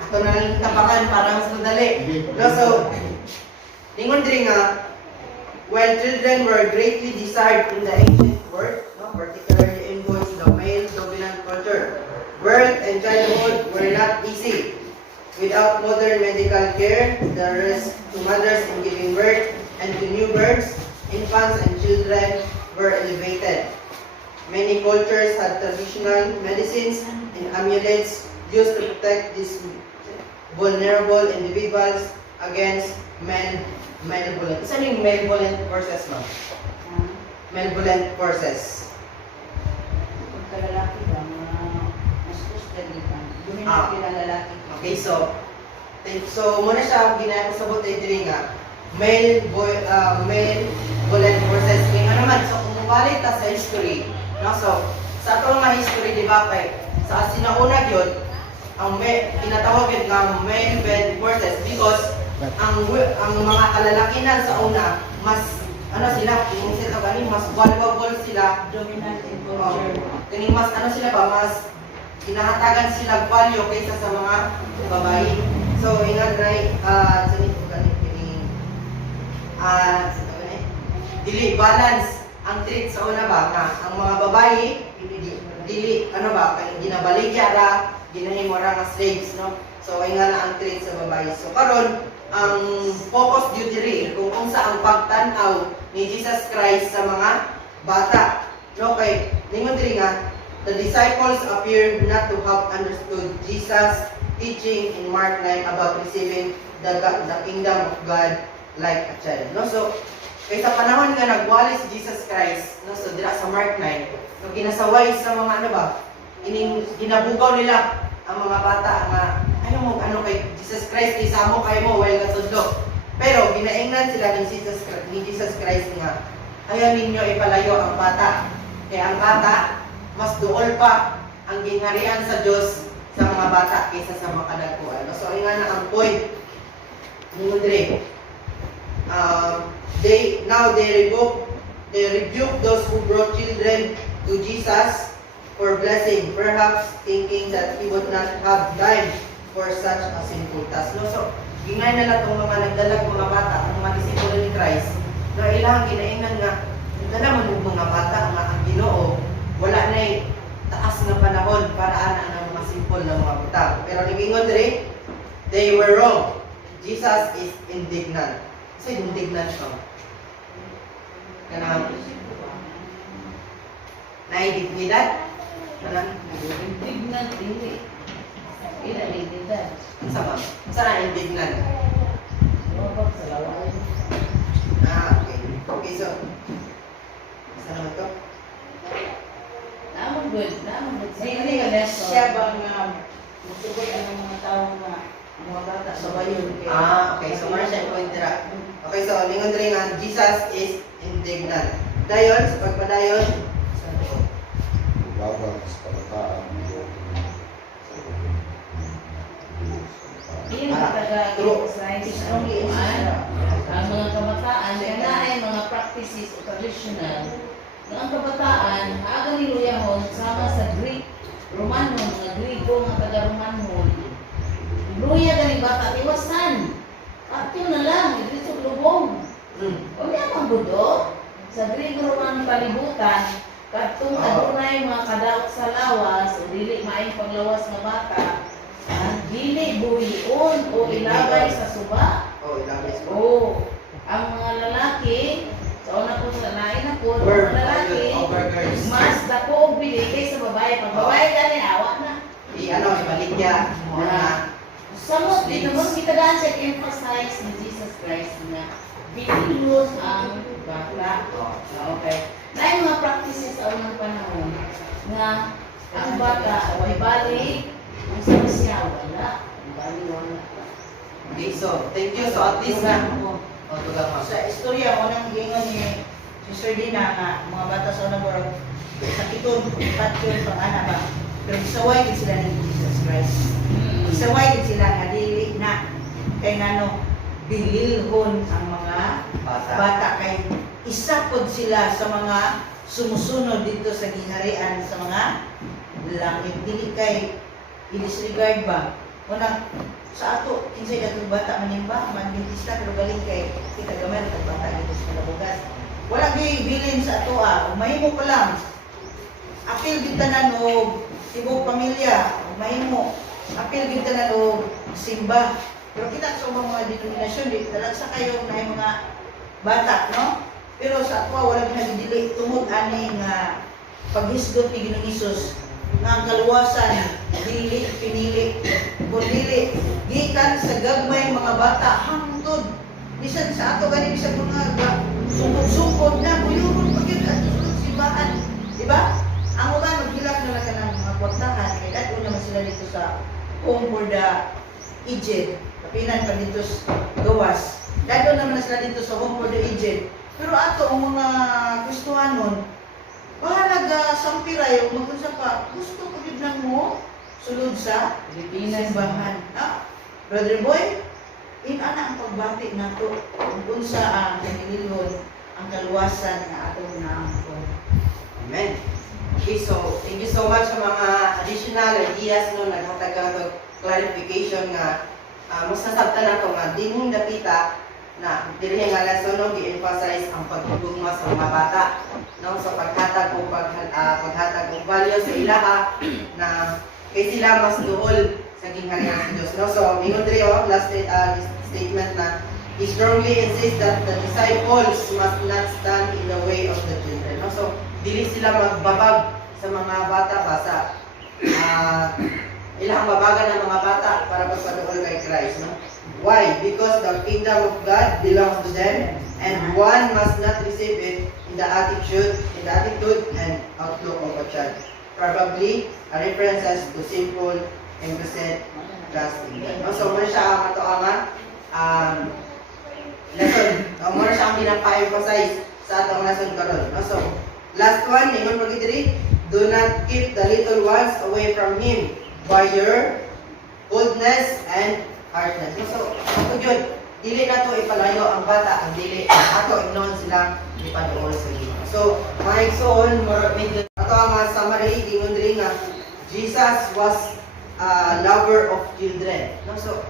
Ato na lang tapakan para mas madali. No, so, lingon diri nga, while children were greatly desired in the ancient world, no, particularly in both the male dominant culture, birth and childhood were not easy. Without modern medical care, the risk to mothers in giving birth and to new births, infants and children were elevated. Many cultures had traditional medicines and amulets used to protect these vulnerable individuals against malevolent. Saan yung malevolent forces, ma'am? Malevolent forces. Pagkalalaki ba, mas gusto dito. Dominant yung lalaki. Okay, so muna siya ginaya ko sa butay diri nga malevolent forces. Kaya naman, so kung balik ta sa history, no, so sa atong mga history, di ba, kay sa sinauna yun, ang tinatawag yun nga malevolent forces because ang mga kalalakinan sa una, mas sila, yung sila ganin, mas valuable sila, Dominant in culture. Kaning mas sila ba, mas kinahatagan sila value kaysa sa mga babae. So, ingat ray, dili balance ang treat sa una ba nga ang mga babae dili kay ginabaligya ra, ginahimo ra nga slaves, no? So, ay nga na ang treat sa babae. So, karon ang focus dito diri kung unsa ang pagtan-aw ni Jesus Christ sa mga bata. No, kay ningon diri nga the disciples appear not to have understood Jesus' teaching in Mark 9 about receiving the kingdom of God like a child. No, so kay sa panahon nga nagwali si Jesus Christ, no, so dira sa Mark 9, no, ginasaway sa mga ining ginabugaw nila ang mga bata nga kay Jesus Christ isamo kay mo while katudlo. Pero ginaingnan sila ni Jesus Christ nga ayaw ninyo ipalayo ang bata. Kaya ang bata mas duol pa ang gingharian sa Diyos sa mga bata kaysa sa mga kadagkuan. So, ay nga na ang point ni Mudre. They rebuke those who brought children to Jesus for blessing, perhaps thinking that he would not have time for such a sinful task. No? So, gingay na lang itong mga nagdalag mga bata, ang mga disipulo ni Christ, na ilang ginaingan nga, nagdala man mga bata nga ang Ginoo, wala na taas na panahon para ana ang mga simple na mga bata. Pero lingon diri, they were wrong. Jesus is indignant. Kasi indignant siya. Kanang naidignidad? Kanang Indignant, hindi. Ila, indignant. Sa ba? Sa na indignant? Lumabag sa lawan. Okay. Okay, so saan naman to? Naman good. Hindi siya bang masugod ang mga tao nga mga bata sa bayon. Okay. So mara siya point dira. Okay, so lingon diri nga Jesus is indignant. Dayon sa pagpadayon Babag sa pagkataan mo. Yung katagagin sa isang ang mga kabataan, kaya ay mga practices o traditional na ang kabataan, aga niluyahon sama sa Greek, Romano, mga Grigo, mga taga-Romano. Luya galing bata, iwasan. At yun na lang, dito lubong. O niya mga budo, sa Grigo, Romano palibutan, katong adunay mga kadaot sa lawas, o dili maayong paglawas ng bata, dili buhion o ilagay sa suba. ilabis ko. Ang mga lalaki, sa una po sa lain na po, mga lalaki, mas dako og bili kaysa babae. Pag babae gani, awa na. Ibaligya. Samot, dito mo kita daan sa emphasize ni Jesus Christ na binilot ang bata. Okay. Na yung mga practices sa unang panahon na ang bata ay balik, ang sabi siya, wala. Ang balik, wala. Okay, so thank you. So at least na. Tugang mo. Sa istorya mo nang higingan ni Sister Dina nga mga bata sa unang barang sakitod, patyon, pang-ana ba. Pero isaway din sila ni Jesus Christ. Isaway din sila nga dili na kay ngano bililhon ang mga bata kay isa pod sila sa mga sumusunod dito sa gingharian sa mga langit. Dili kay i-disregard ba Unang, sa ato, kinsay datong bata manimba, mandintista, pero galing kay kita gamay, bata dito sa Malabugas. Wala gay bilin sa ato mahimo pa lang. Apil gid tanan og tibok pamilya, mahimo. Apil gid tanan og simba. Pero kita sa mga denominasyon, di talagsa kayo na mga bata, no? Pero sa ato wala ginadili tungod ani nga paghisgot ni Ginoong Hesus nga ang kaluwasan dili pinili kundi gikan sa gagmay mga bata hangtod bisan sa ato gani bisan mga sungkod-sungkod na buyuron pagyud at sulod simbahan, di ba? Ang uban maghilak na lang kanang mga kwartahan kay dadto naman sila dito sa home for the aged, kapinan pa dito sa gawas. Dadto naman na sila dito sa home for the aged. Pero ato ang mga Kristohanon mahalaga sampiray o mag-usap pa, gusto ko yun lang mo sulod sa Pilipinas. simbahan. Brother Boy, ana ang pagbati nato kung unsa ang kanililon ang kaluwasan nga atong naangkon. Amen. Okay, so thank you so much sa mga additional ideas no naghatag ka to clarification nga masasabtan nato nga dinhong dapita na dili nga lesson no gi-emphasize ang pagtugma sa mga bata no sa paghatag o paghatag og value sa ilaha na kay sila mas duol sa gingharian sa Dios no. So mingon diri last statement na he strongly insists that the disciples must not stand in the way of the children no. So dili sila magbabag sa mga bata ba sa ilang babagan ng mga bata para magpaduol kay Christ no. Why? Because the kingdom of God belongs to them and one must not receive it in the attitude and outlook of a child. Probably a references to simple implicit trust in God. No? So muna siya ang ato ang lesson. Muna siya ang pinapa-emphasize sa atong lesson karon. No? So last one, ningon pagidiri, do not keep the little ones away from him by your boldness and harshness. So ako yun, dili na to ipalayo ang bata, ang dili ato ignoon silang ipaduol sa Ginoo. So mga igsoon, ato ang summary dingon diri nga Jesus was a lover of children. No? So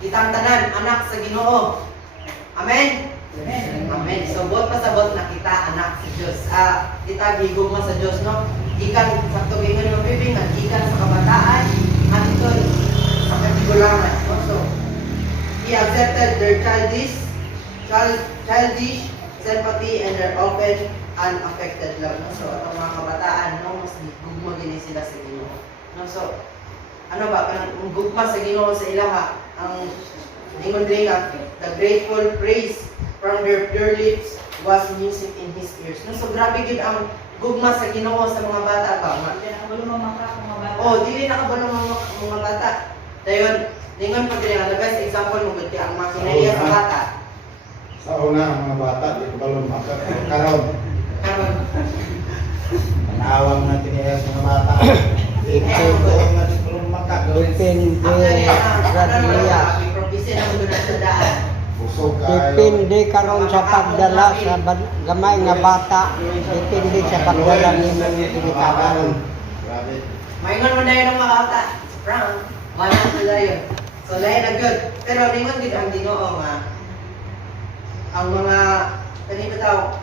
kitang tanan anak sa Ginoo. Amen. Amen. Amen. So bot pasabot na kita anak sa Dios. Kita gihugma sa Dios no. Gikan sa tugingon ng bibing at gikan sa kabataan hangtod sa katigulangan. No? So he accepted their childish sympathy and their open unaffected love. No? So atong mga kabataan no mas gugma gini sila sa Ginoo. No? So ano ba kanang gugma sa Ginoo sa ilaha ang ingon diri nga the grateful praise from their pure lips was music in his ears. No? So grabe gid ang gugma sa Ginoo sa mga bata ba? Hindi na kabalo mga bata. Oh, dili na kabalo mga bata. Dayon, ningon pag dili nga the best example mo gud ang makinaiya sa bata. Sa una, ang mga bata, di ko balon karon. Karon Panawang natin niya sa mga bata. Panawang natin balon Depende Radlia. Probisin ang gud sa daan. Busog kayo. Depende karon sa pagdala sa gamay nga bata. Depende sa pagdala nimo pinitagan. Grabe. Maingon man dayon ang mga bata. Frank, wala sila yun. So lain na good. Pero ningon gid ang Ginoo nga ang mga kanito daw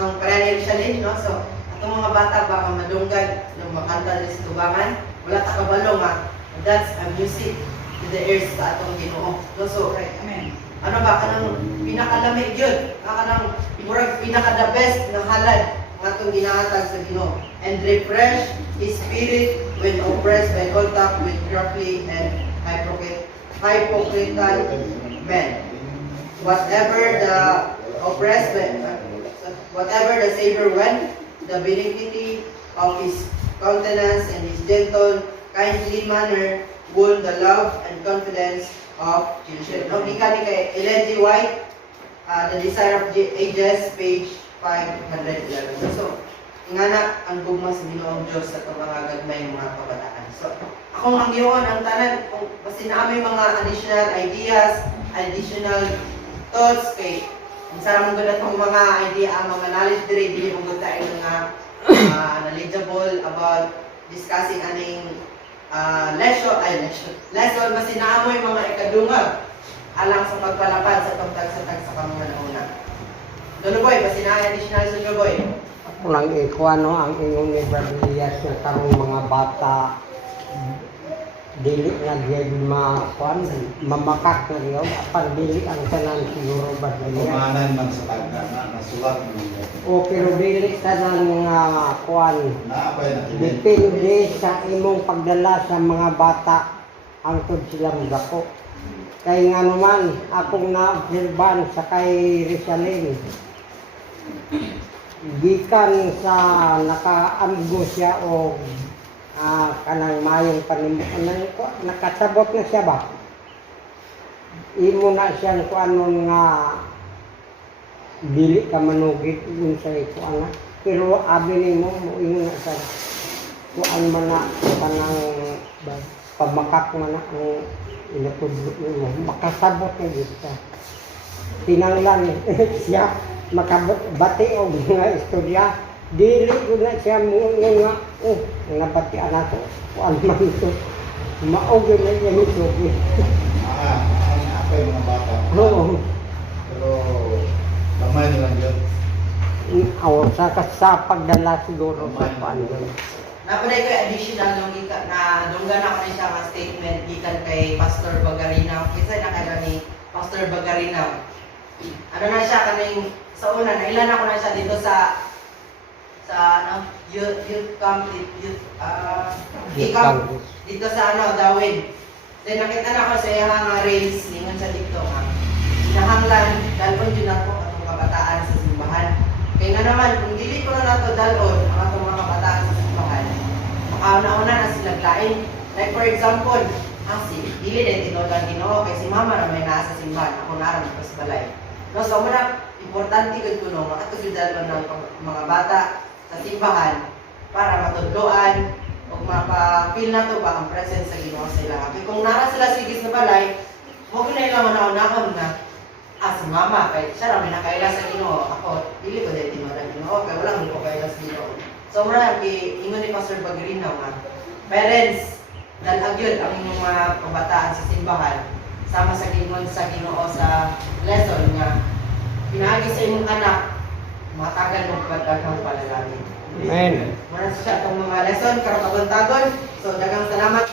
ang financial no. So atong mga bata ba nga madunggan ng makanta sa tubangan, wala ta kabalo nga that's a music to the ears sa atong Ginoo. No, so Right. Amen. ano ba kanang pinakalami gyud, kanang murag pinaka the best nga halad nga atong ginahatag sa Ginoo and refresh his spirit when oppressed by contact with grumpy and hypocritical men. Whatever the oppressed, whatever the Savior went, the benignity of his countenance and his gentle, kindly manner won the love and confidence of children. No, gikan ni kay Ellen G. White, The Desire of Ages, page 511. So, ingana ang gugma sa Ginoong Diyos sa mga gagmay mga kabataan. So, akong hangyoon ang tanan kung basta na may mga additional ideas, additional thoughts kay sarang gud atong mga idea ang mga knowledge dili mo gud tayo nga knowledgeable about discussing aning lesson basi naamoy mga ikadungag alang sa pagpalapad sa pagtagsatag sa kamuna-una. Duluboy, basi na additional sa Duluboy. Ako lang ikuano ang inyong ni Brabilias ng karong mga bata dili na gyud makuan mamakak na yun apan dili ang tanan siguro Brabilias. Kumanan man sa tagna na nasulat mo. O pero dili tanan nga kuan Na pa na kinin. depende sa imong pagdala sa mga bata angkod sila magako. Kay nga naman akong na-obserban sa kay Rizalin gikan sa nakaamgo siya o kanang mayong panimunan ko nakasabot na siya ba imo na siyang kuanon nga dili ka manugit yun sa ikuan pero abi nimo moingon na sa kuan man na kanang pamakak man na ang inatudlo mo makasabot na gid ka tinanglan siya makabati og mga istorya dili ko na siya mo nga nabatian ako kuan man ito maog na niya nito Ang apa yung mga bata. oo Pero lamay nilang yun. sa pagdala siguro sa kuan Napaday ko additional nung na dunggan ako ni siya nga statement gikan kay Pastor Bagarinaw. Kinsa na kay ni Pastor Bagarinaw. Ano na siya kaning sa una nailan ako na siya dito sa youth camp dito sa Dawid. Then nakita na ko sa iya nga race ningon sa dito nga. Hinahanglan dalon jud ako atong kabataan sa simbahan. Kaya nga naman kung dili ko na nato dalon ang atong mga kabataan sa simbahan. Makauna-una na sila lain. Like for example, dili din tinulang Ginoo kay si mama ra may naa sa simbahan, ako na ra mo sa balay. No, so muna importante gud kuno nga ato gid dalon ng mga bata sa simbahan para matudloan o mapa-feel na to ba ang presence sa Ginoo sa ila. Kaya kung nara sila sigis na balay, mo gid na lang naunahon na si mama kay siya ra may nakaila sa Ginoo. Ako dili ko din tinulang Ginoo kay wala ko kaila sa Ginoo. So muna ingon ni Pastor Bagrinaw nga parents dalagyod ang inyong mga kabataan sa simbahan sama sa gingon sa Ginoo sa lesson nga pinaagi sa imong anak matagal mo pagdagang palalangin. Amen. Muna siya itong mga lesson, karong tagon-tagon. So, dagang salamat.